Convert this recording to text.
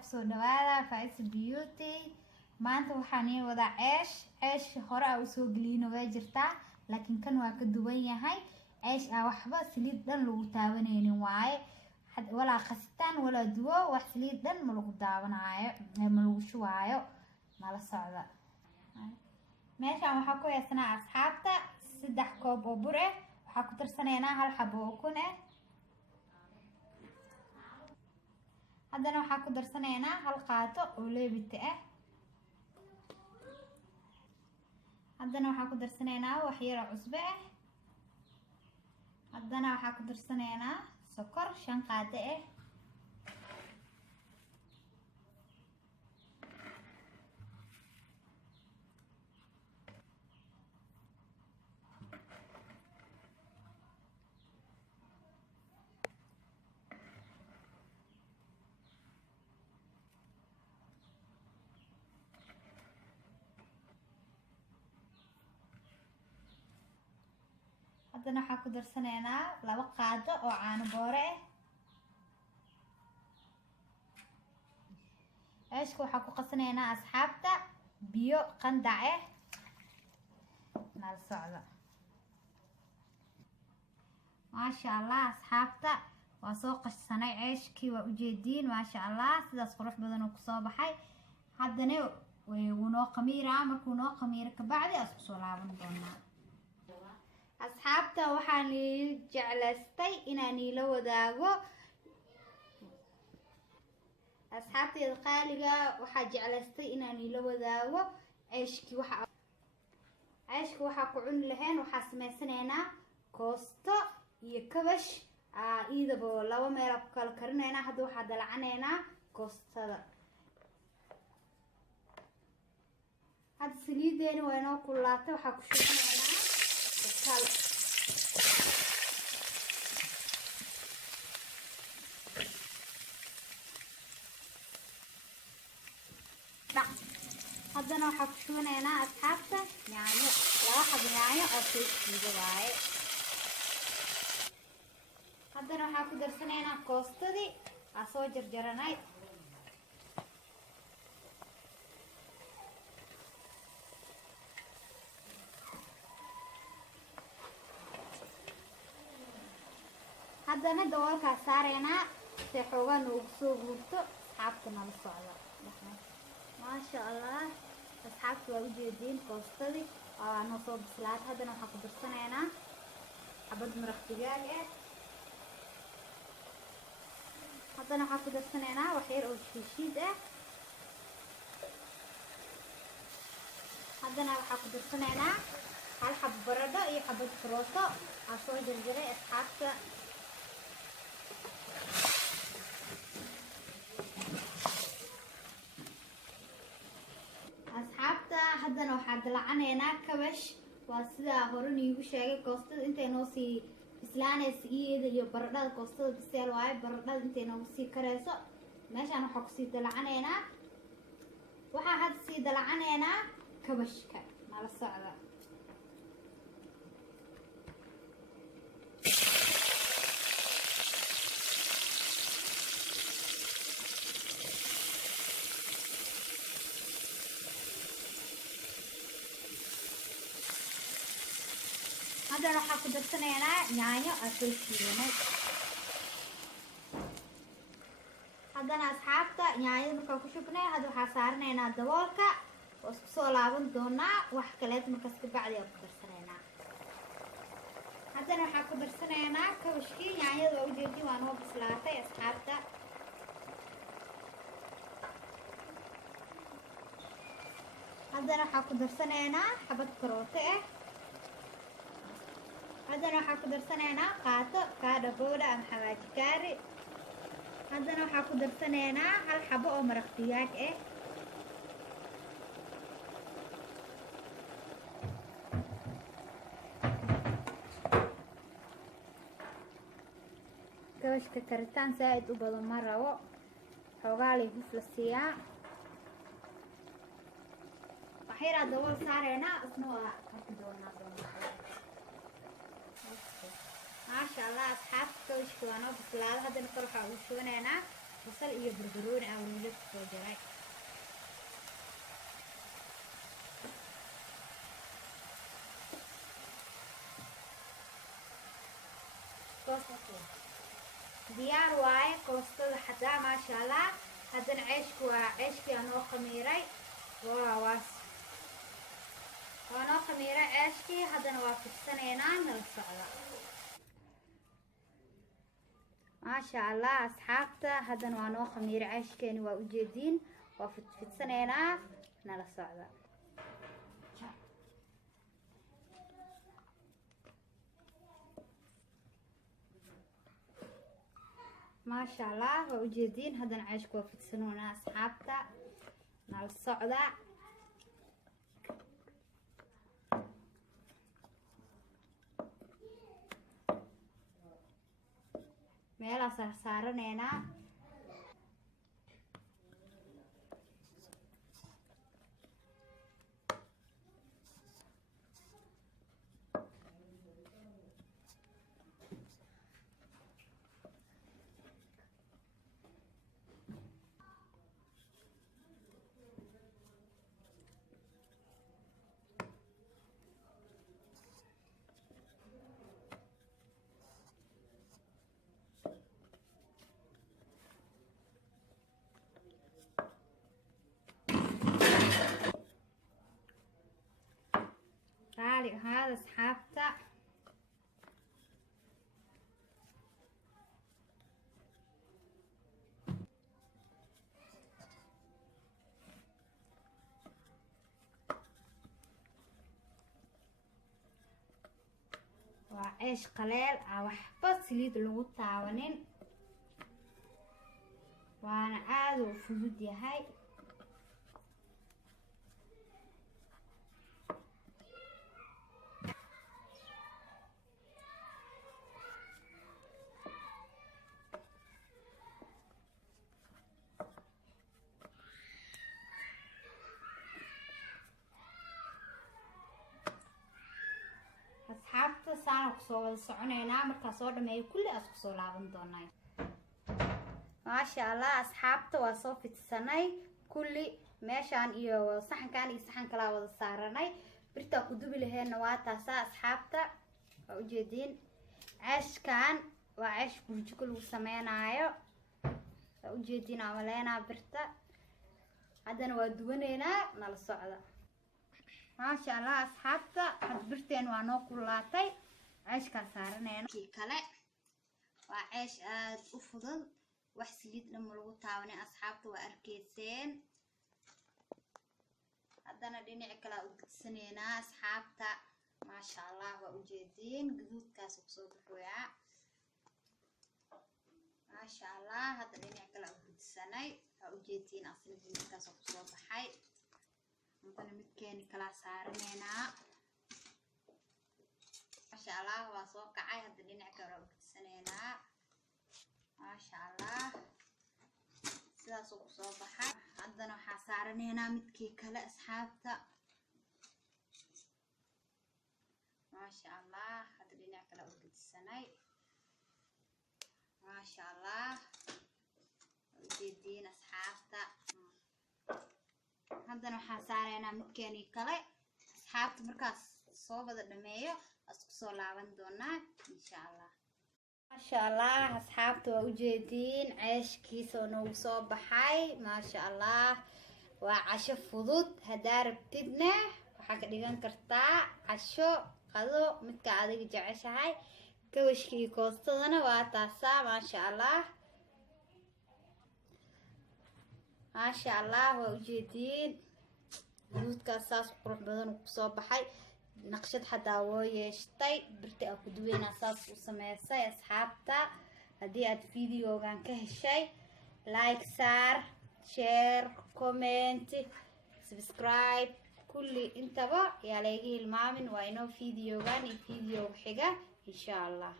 kusoo dhawaada Faiz Beauty. maanta waxaan wadaa ceesh hore aan soo gelino way jirtaa laakiin kan waa ka duwan yahay ceesh waxba saliid dhan lagu taabanaynin waaye wala qastaan wala duwo wax saliid dhan ma lagu daawanayo ma lagu shuwaayo mala socda meeshaan waxaa ku yeesnaa asxaabta 3 koob oo bur ah waxaa ku tirsaneynaa hal xabo oo kun ah haddana waxaa ku darsaneynaa hal qaato oo leebita ah haddana waxaa ku darsaneynaa wax yar oo cusbo ah haddana waxaa ku darsaneynaa sokor 5 qaado ah haddana waxaa ku darsaneynaa 2 qaado oo caano boore ah ceeshka waxaa ku qasaneynaa asxaabta biyo qandac ah nala socda maasha Allah asxaabta waa soo qashanay ceeshkii waa u jeediin maasha Allah sidaas qurux badan oo ku soo baxay haddana wuu noo qamiiraa markuu noo qamiiro ka bacdi asku soo laaban doonaa asxaabta waxaan jeclaystay inaan ila wadaago asxaabteeda qaaliga waxaa jeclaystay inaan ila wadaago ceeshki waxa ku cuni lahayn waxaa sameysanaynaa koosto iyo kabash iidaba 2 meel ku kala karinaynaa hadda waxaa dalacanaynaa koostada hadda saliideena waa inoo kululaatay waxaa ku shubanaynaa basal haddana waxaa ku shubanaynaa asxaabta yaanyo 2 xabo yaanyo oo shiido waaye haddana waxaa ku darsanaynaa koostadii aan soo jarjaranay haddana daboolkaa saareynaa si xoogaa noogu soo guurto asxaabta nala socda maasha Allah asxaabta waa u jeediin koostadii waa noo soo bislaatay haddana waxaa ku darsanaynaa xabad maraq digaag ah haddana waxaa ku darsanaynaa wax yar oo shiishiid ah haddana waxaa ku darsanaynaa hal xabo baradho iyo xabad karooto aan soo jarjaray asxaabta haddana waxaa dalacanaynaa kabash waa sidaa hore niigu sheegay koostada intay noo sii islaanaysa iyada iyo baradhada koostada biseel waaye baradhada intay noogu sii karayso meeshaan waxaa kusii dalacanaynaa waxaa hadda sii dalacanaynaa kabashka nala socda haddana waxaa ku darsanaynaa yaanyo aan soo shiidanay haddana asxaabta yaanyada markaan ku shubnay hadda waxaa saaranaynaa daboolka oo isku soo laaban doonaa wax kaleed markaas ka bacdi aan ku darsanaynaa haddana waxaa ku darsanaynaa kabashkii yaanyada waa ujeedin waa noo bislaatay asxaabta haddana waxaa ku darsanaynaa xabad karooto ah haddana waxaa ku darsanaynaa qaato kaadha bowda ama xawaaji kaari haddana waxaa ku darsanaynaa hal xabo oo maraq digaag ah kabashka karitaan saaid u badan ma rabo xoogaa lay huf la siiyaa waxyaraa dabool saareynaa isna waa arki doonaa ما شاء الله أصحاب كوش كوانو بسلاد هذا نقرح وشوننا basal iyo barbarooni aan weli ku soo jaray. diyaar waaye koostada xadaa maasha allah. haddana ceeshku waa ceeshkii aan noo khamiiray. waa noo khamiiray ceeshkii. haddana waa fidsanaynaa, nala socda. maasha allah asxaabta, haddana waa noo khamiiray ceeshkeeni, waa ujeediin. waa fidsanaynaa, nala socda. maasha allah waa ujeediin. haddana ceeshku waa fidsanoonaa asxaabta, nala socda. meelaasaan saaraneynaa. raali ahaada asxaabta. waa ceesh qaleel ah, waxba saliid lagu taabanin, waana aad u fudud yahay. asxaabta saana kusoo wada soconeynaa. markaa soo dhameeyo kulli aad kusoo laaban doonaa. maasha allah asxaabta, waa soo fidsanay kulli. meeshaan iyo saxankan iyo saxan kalaa wada saaranay. birtaa ku dubi laheenna waa taasaa asxaabta, waa ujeediin. ceeshkan waa ceesh burjiko lagu sameynaayo, waa ujeediin. amaleynaa birta. haddana waa duwaneynaa, nala socda. maasha allah asxaabta, had birteen waa noo kululaatay. ceeshkaa saaraneyna. kii kale waa ceesh aad u fudud, wax saliid dhama lagu taabanay asxaabta, waa arkeyseen. haddana dhinaca kale u gudsaneynaa asxaabta. maasha allah waa ujeediin, gaduudkaas kusoo baxooyaa. maasha allah. hadda dhinaca kale u gudsanay, waa ujeediin. asna gaduudkaas kusoo baxay. haddana midkeeni kala saaraneynaa. maasha allah waa soo kacay. hadda dhinaca kale u gudsaneynaa. maasha allah sidaas uu kusoo baxay. haddana waxaa saaraneynaa midkii kale asxaabta. maasha allah. hadda dhinaca kale u gudsanay. maasha allah ujeediin asxaabta. haddana waxaa saareynaa midkeeni kale asxaabta. markaas soo wada dhameeyo asku soo laaban doonaa insha allah. maasha allah asxaabta, waa ujeediin ceeshkiisa oo noogu soo baxay. maasha allah waa casho fudud. haddaa rabtidna waxaa ka dhigan kartaa casho qado, midka adiga jeceshahay. kawashka iyo koostadana waa taasaa. maasha allah. maasha allah waa ujeediin, gaduudkaas saas qurux badan uu kusoo baxay. naqshad xataa woo yeeshtay. birta aa ku duweynaa saas u sameysay asxaabta. haddii aad videogan ka heshay, like saar, share, comment, subscribe, kulli intaba yaa layga hilmaamin. waa inoo videogan iyo video xiga insha allah.